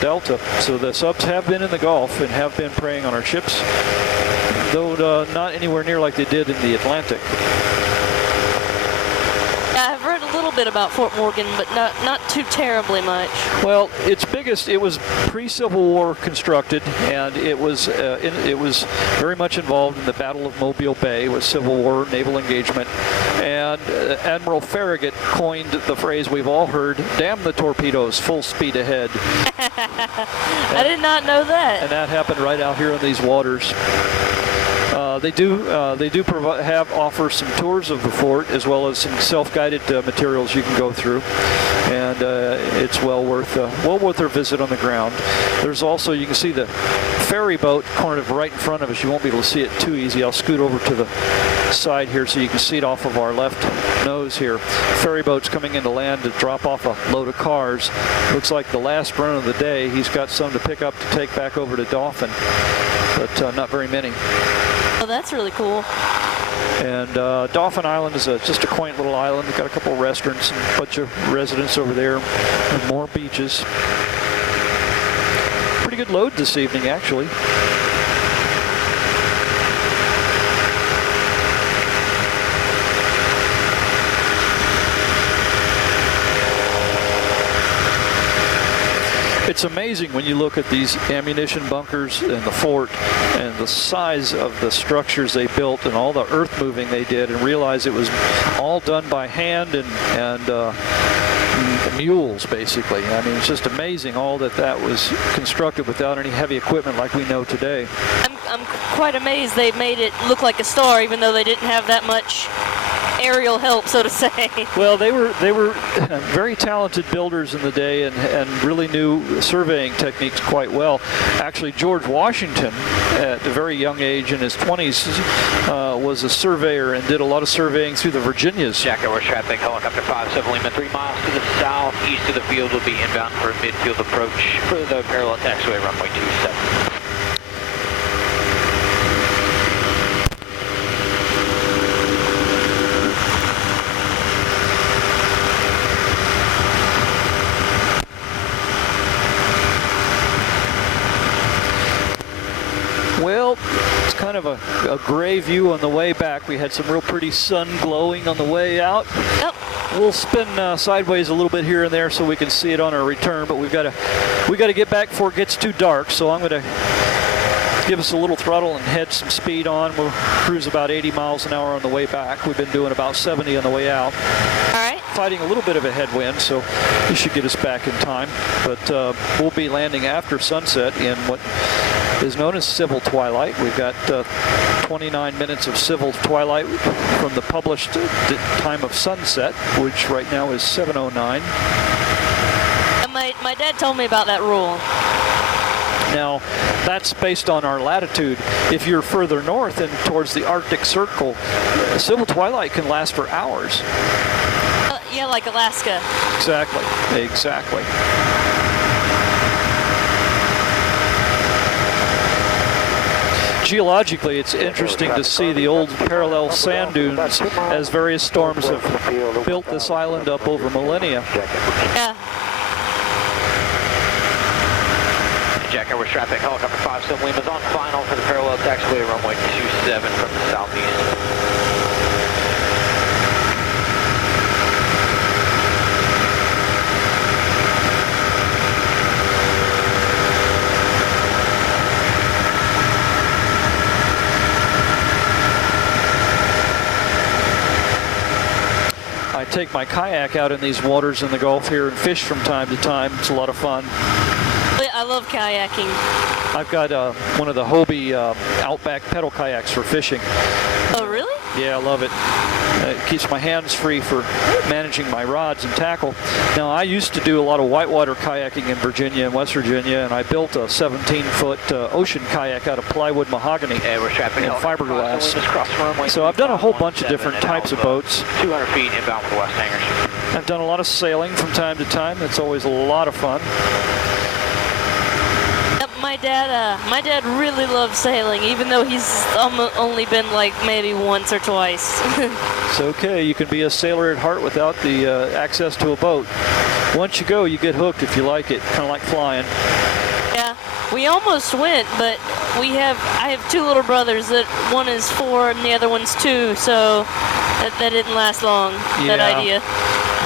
Delta. So the subs have been in the Gulf and have been preying on our ships, though not anywhere near like they did in the Atlantic. I've read a little bit about Fort Morgan, but not too terribly much. Well, it was pre-Civil War constructed, and it was very much involved in the Battle of Mobile Bay with Civil War naval engagement. And Admiral Farragut coined the phrase we've all heard, "Damn the torpedoes, full speed ahead." I did not know that. And that happened right out here in these waters. They do offer some tours of the fort, as well as some self-guided materials you can go through, and it's well worth their visit on the ground. There's also, you can see the ferry boat kind of right in front of us. You won't be able to see it too easy. I'll scoot over to the side here so you can see it off of our left nose here. Ferry boat's coming into land to drop off a load of cars. Looks like the last run of the day. He's got some to pick up to take back over to Dauphin, but not very many. Oh, that's really cool. And Dauphin Island is just a quaint little island. We've got a couple of restaurants and a bunch of residents over there, and more beaches. Pretty good load this evening, actually. It's amazing when you look at these ammunition bunkers and the fort and the size of the structures they built and all the earth moving they did, and realize it was all done by hand and mules, basically. I mean, it's just amazing all that was constructed without any heavy equipment like we know today. I'm quite amazed they made it look like a star, even though they didn't have that much aerial help, so to say. Well, they were very talented builders in the day, and really knew surveying techniques quite well. Actually, George Washington, at a very young age, in his 20s, was a surveyor and did a lot of surveying through the Virginias. Jack-Air traffic, helicopter 57 Lima, 3 miles to the southeast of the field will be inbound for a midfield approach for the parallel taxiway runway 27. Well, it's kind of a gray view on the way back. We had some real pretty sun glowing on the way out. Yep. We'll spin sideways a little bit here and there so we can see it on our return, but we got to get back before it gets too dark. So I'm going to give us a little throttle and head some speed on. We'll cruise about 80 miles an hour on the way back. We've been doing about 70 on the way out. All right. Fighting a little bit of a headwind, so this should get us back in time. But we'll be landing after sunset in what is known as civil twilight. We've got 29 minutes of civil twilight from the published time of sunset, which right now is 7:09. And my dad told me about that rule. Now, that's based on our latitude. If you're further north and towards the Arctic Circle, civil twilight can last for hours. Yeah, like Alaska. Exactly. Geologically, it's interesting to see the old parallel sand dunes as various storms have built this island up over millennia. Yeah. Jack-Air traffic, helicopter 57 Lima is on final for the parallel taxiway runway 27 from the southeast. I take my kayak out in these waters in the Gulf here and fish from time to time. It's a lot of fun. I love kayaking. I've got one of the Hobie Outback pedal kayaks for fishing. Oh, really? Yeah, I love it. It keeps my hands free for managing my rods and tackle. Now, I used to do a lot of whitewater kayaking in Virginia and West Virginia, and I built a 17-foot ocean kayak out of plywood mahogany and fiberglass. So I've done a whole bunch of different types of boats. 200 feet inbound with the west hangars. I've done a lot of sailing from time to time. That's always a lot of fun. My dad really loves sailing, even though he's only been like maybe once or twice. It's okay. You can be a sailor at heart without the access to a boat. Once you go, you get hooked if you like it, kind of like flying. We almost went, but I have two little brothers. That one is 4 and the other one's 2, so that didn't last long. That idea.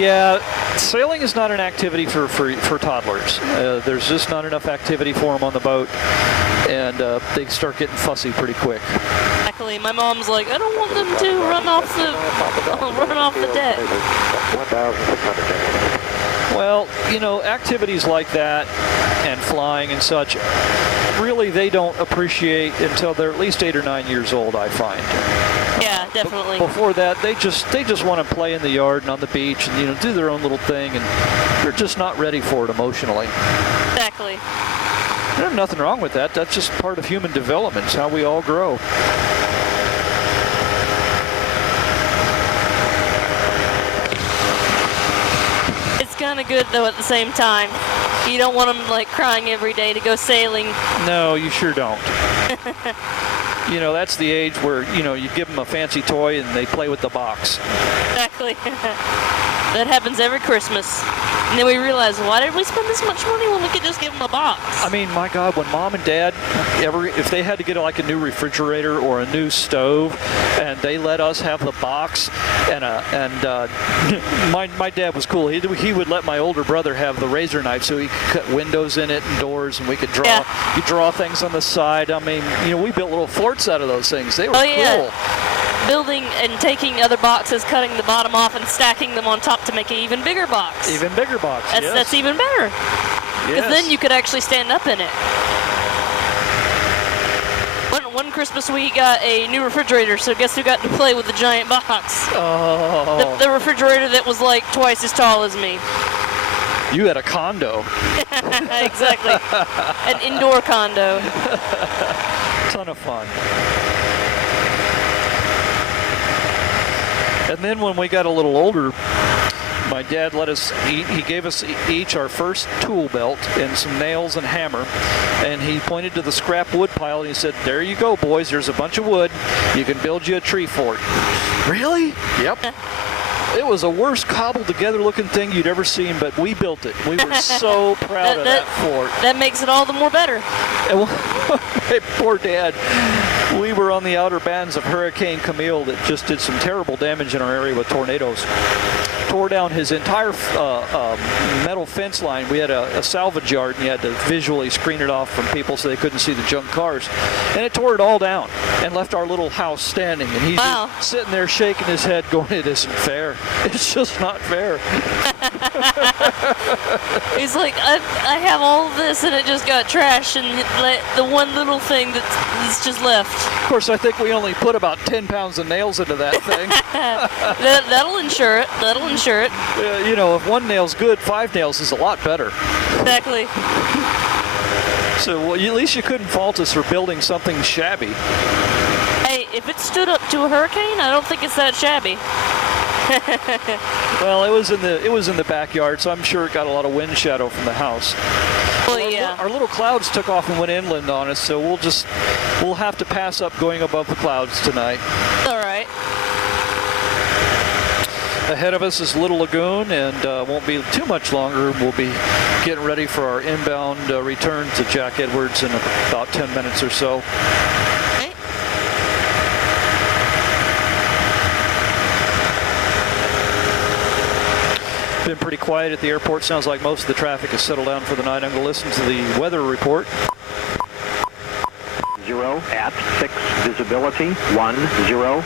Yeah, sailing is not an activity for toddlers. There's just not enough activity for them on the boat, and they start getting fussy pretty quick. Exactly. My mom's like, I don't want them to run off the deck. 1,600. Well, you know, activities like that and flying and such, really they don't appreciate until they're at least 8 or 9 years old, I find. Yeah, definitely. Before that, they just want to play in the yard and on the beach and, you know, do their own little thing, and they're just not ready for it emotionally. Exactly. There's nothing wrong with that. That's just part of human development. It's how we all grow. Kind of good though at the same time. You don't want them like crying every day to go sailing. No, you sure don't. You know, that's the age where, you know, you give them a fancy toy and they play with the box. Exactly. That happens every Christmas. And then we realize, why did we spend this much money when we could just give them a box? I mean, my God, when Mom and Dad, if they had to get like a new refrigerator or a new stove, and they let us have the box, my dad was cool. He would let my older brother have the razor knife so he could cut windows in it and doors, and we could draw. You draw things on the side. I mean, you know, we built little forts out of those things. They were cool. Building and taking other boxes, cutting the bottom off, and stacking them on top to make an even bigger box. Even bigger box. That's even better. Because then you could actually stand up in it. One Christmas we got a new refrigerator, so guess who got to play with the giant box? Oh. The refrigerator that was like twice as tall as me. You had a condo. Exactly. An indoor condo. Ton of fun. And then when we got a little older, my dad let us eat. He gave us each our first tool belt and some nails and hammer. And he pointed to the scrap wood pile and he said, "There you go, boys. There's a bunch of wood. You can build you a tree fort." Really? Yep. It was the worst cobbled together looking thing you'd ever seen, but we built it. We were so proud of that fort. That makes it all the more better. And my poor dad, we were on the outer bands of Hurricane Camille that just did some terrible damage in our area with tornadoes. Tore down his entire metal fence line. We had a salvage yard, and you had to visually screen it off from people so they couldn't see the junk cars. And it tore it all down and left our little house standing. And he's just sitting there shaking his head going, "It isn't fair. It's just not fair." He's like, I have all of this and it just got trashed, and the one little thing that's just left. Of course, I think we only put about 10 pounds of nails into that thing. That'll insure it. That'll insure it. You know, if one nail's good, 5 nails is a lot better. Exactly. So at least you couldn't fault us for building something shabby. Hey, if it stood up to a hurricane, I don't think it's that shabby. Well, it was in the backyard, so I'm sure it got a lot of wind shadow from the house. Well, yeah. Our little clouds took off and went inland on us, so we'll have to pass up going above the clouds tonight. All right. Ahead of us is Little Lagoon, and won't be too much longer. We'll be getting ready for our inbound return to Jack Edwards in about 10 minutes or so. Okay. Been pretty quiet at the airport. Sounds like most of the traffic has settled down for the night. I'm going to listen to the weather report. 0 at 6, visibility 10,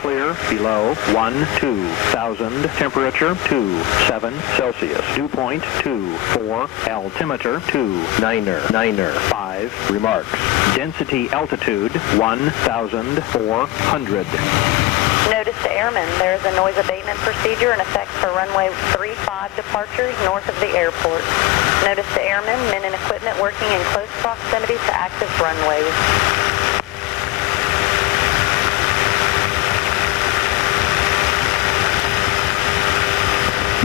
clear below 12,000, temperature 27 Celsius, dew point 24, altimeter 2995, remarks, density altitude 1,400. Notice to airmen, there is a noise abatement procedure in effect for runway 35 departures north of the airport. Notice to airmen, men and equipment working in close proximity to active runways.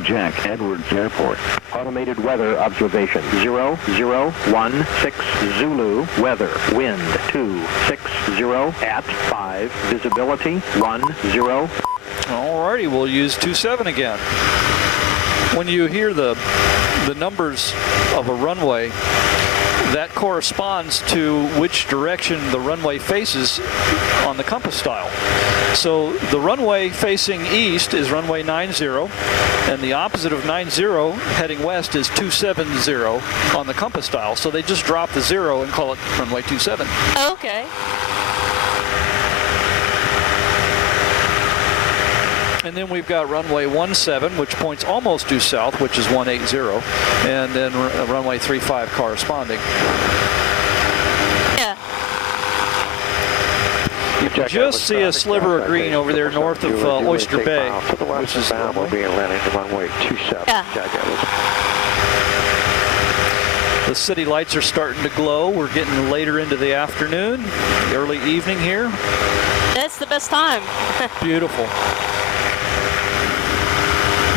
Jack Edwards Airport. Automated weather observation 0016 Zulu, weather, wind 260 at 5, visibility 10. Alrighty, we'll use 27 again. When you hear the numbers of a runway, that corresponds to which direction the runway faces on the compass dial. So the runway facing east is runway 90, and the opposite of 90 heading west is 270 on the compass dial. So they just drop the 0 and call it runway 27. Okay. And then we've got runway 17, which points almost due south, which is 180, and then runway 35 corresponding. Yeah. You can just see a sliver of green over there north of Oyster Bay, which is will be landing to runway 27. Yeah. The city lights are starting to glow. We're getting later into the afternoon, early evening here. That's the best time. Beautiful.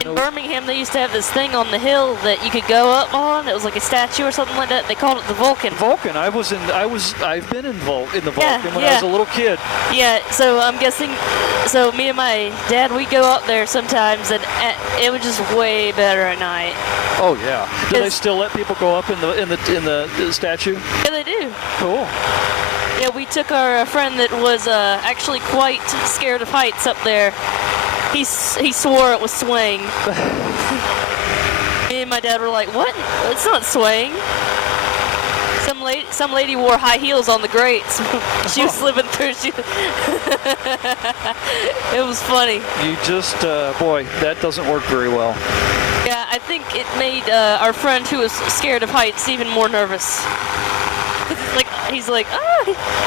In Birmingham, they used to have this thing on the hill that you could go up on. It was like a statue or something like that. They called it the Vulcan. Vulcan. I've been in the Vulcan when I yeah. was a little kid. Yeah. So I'm guessing. So me and my dad, we go up there sometimes, and it was just way better at night. Oh yeah. Do they still let people go up in the statue? Yeah, they do. Cool. Yeah, we took our friend that was actually quite scared of heights up there. He swore it was swaying. Me and my dad were like, "What? It's not swaying." Some lady wore high heels on the grates. She was slipping through. It was funny. You just, boy, that doesn't work very well. Yeah, I think it made our friend who was scared of heights even more nervous. He's like,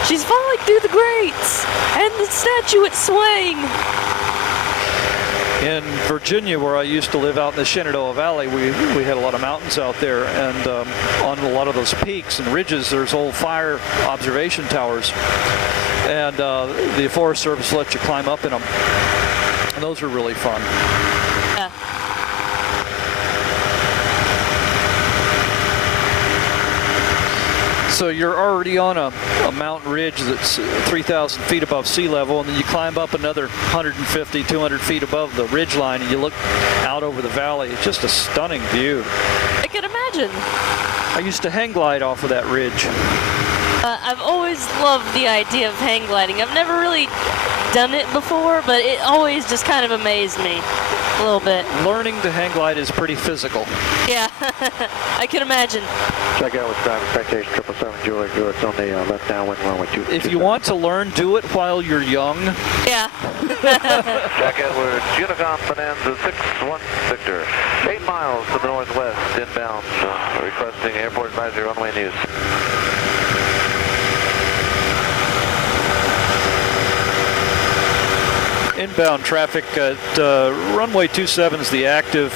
she's falling through the grates, and the statue it's swaying. In Virginia, where I used to live out in the Shenandoah Valley, we had a lot of mountains out there, and on a lot of those peaks and ridges, there's old fire observation towers, and the Forest Service lets you climb up in them, and those are really fun. Yeah. So you're already on a mountain ridge that's 3,000 feet above sea level, and then you climb up another 150, 200 feet above the ridge line, and you look out over the valley. It's just a stunning view. I can imagine. I used to hang glide off of that ridge. I've always loved the idea of hang gliding. I've never really done it before, but it always just kind of amazed me a little bit. Learning to hang glide is pretty physical. Yeah, I can imagine. Check out with driver expectation 777 Julie. It's on the left downwind runway 27. If you want to learn, do it while you're young. Yeah. Jack Edwards, Unicom Bonanza 61 Victor. 8 miles to the northwest, inbound. Requesting airport advisory runway news. Inbound traffic at runway 27 is the active.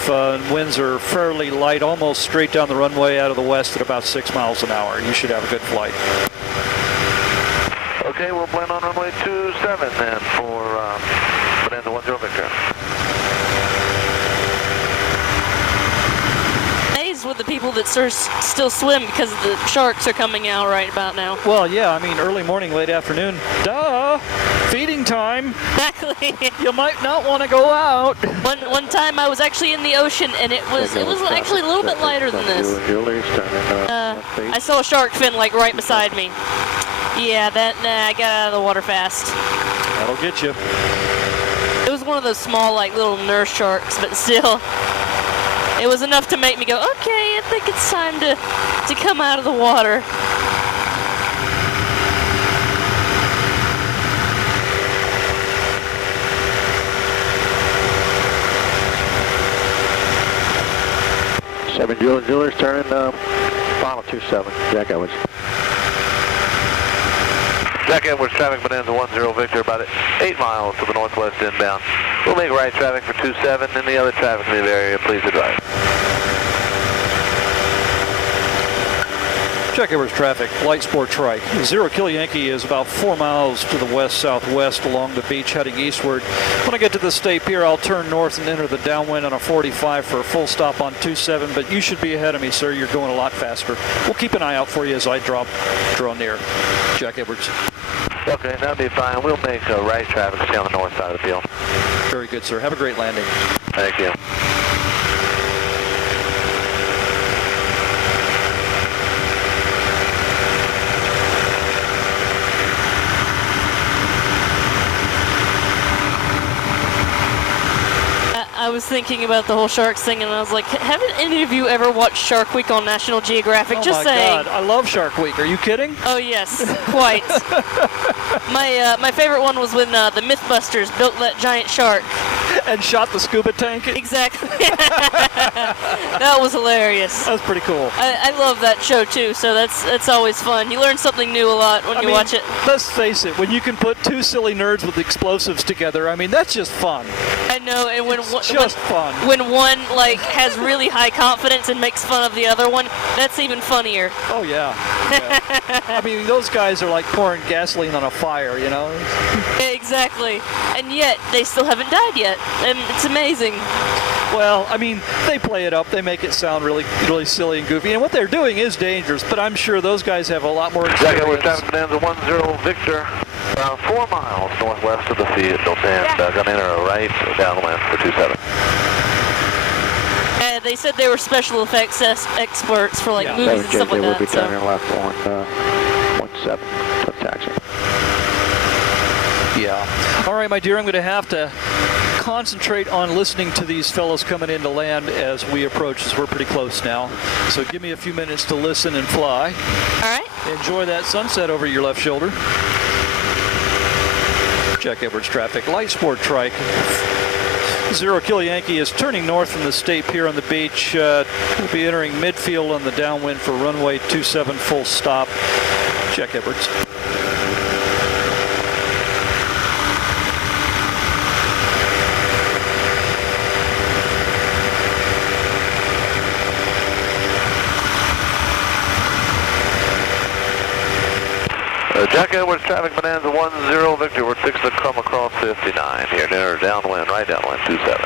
Winds are fairly light, almost straight down the runway out of the west at about 6 miles an hour. You should have a good flight. Okay, we'll blend on runway 27 then for Bonanza 10 Victor. Amazed with the people that still swim because the sharks are coming out right about now. Well, yeah, I mean, early morning, late afternoon. Duh! Feeding time. Exactly. You might not want to go out. One time I was actually in the ocean, and it was actually a little bit lighter than this. I saw a shark fin like right beside me. Yeah, I got out of the water fast. That'll get you. It was one of those small, like little nurse sharks, but still, it was enough to make me go, okay, I think it's time to come out of the water. Julie's turning final 27. Jack Edwards. Jack Edwards, traffic Bonanza 10 Victor, about 8 miles to the northwest inbound. We'll make right traffic for 27. Any other traffic in the area, please advise. Jack Edwards traffic, light sport trike. 0 Kilo Yankee is about 4 miles to the west-southwest along the beach heading eastward. When I get to the state pier, I'll turn north and enter the downwind on a 45 for a full stop on 27, but you should be ahead of me, sir. You're going a lot faster. We'll keep an eye out for you as I draw near. Jack Edwards. Okay, that'll be fine. We'll make right traffic, stay on the north side of the field. Very good, sir. Have a great landing. Thank you. was thinking about the whole sharks thing, and I was like, haven't any of you ever watched Shark Week on National Geographic? Oh Just my saying. God, I love Shark Week. Are you kidding? Oh yes, quite. My favorite one was when the Mythbusters built that giant shark. And shot the scuba tank. Exactly. That was hilarious. That's pretty cool. I love that show too, so that's always fun. You learn something new a lot when you watch it. Let's face it, when you can put two silly nerds with explosives together, I mean, that's just fun. I know, and when fun. When one like has really high confidence and makes fun of the other one, that's even funnier. Oh yeah. I mean, those guys are like pouring gasoline on a fire, you know? Exactly. And yet they still haven't died yet. And it's amazing. Well, I mean, they play it up. They make it sound really, really silly and goofy. And what they're doing is dangerous, but I'm sure those guys have a lot more experience. Jacket, we're traffic bonanza 10 Victor. Around 4 miles northwest of the field, and gun enter right downwind for 27. They said they were special effects experts for like movies and stuff like that. We'll be turning left on 17 to taxi. Yeah. All right, my dear, I'm going to have to concentrate on listening to these fellows coming into land as we approach, as we're pretty close now. So give me a few minutes to listen and fly. All right. Enjoy that sunset over your left shoulder. Jack Edwards traffic, light sport trike. 0 Kilo Yankee is turning north from the state pier on the beach. We'll be entering midfield on the downwind for runway 27 full stop. Jack Edwards. Jack Edwards, traffic bonanza 10 Victor. We're 6 to come across 59 here near downwind, right downwind 27.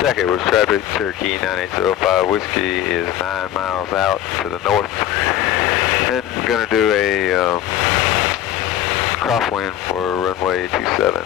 Jack Edwards, traffic Cherokee 9805 Whiskey is 9 miles out to the north and going to do a crosswind for runway 27.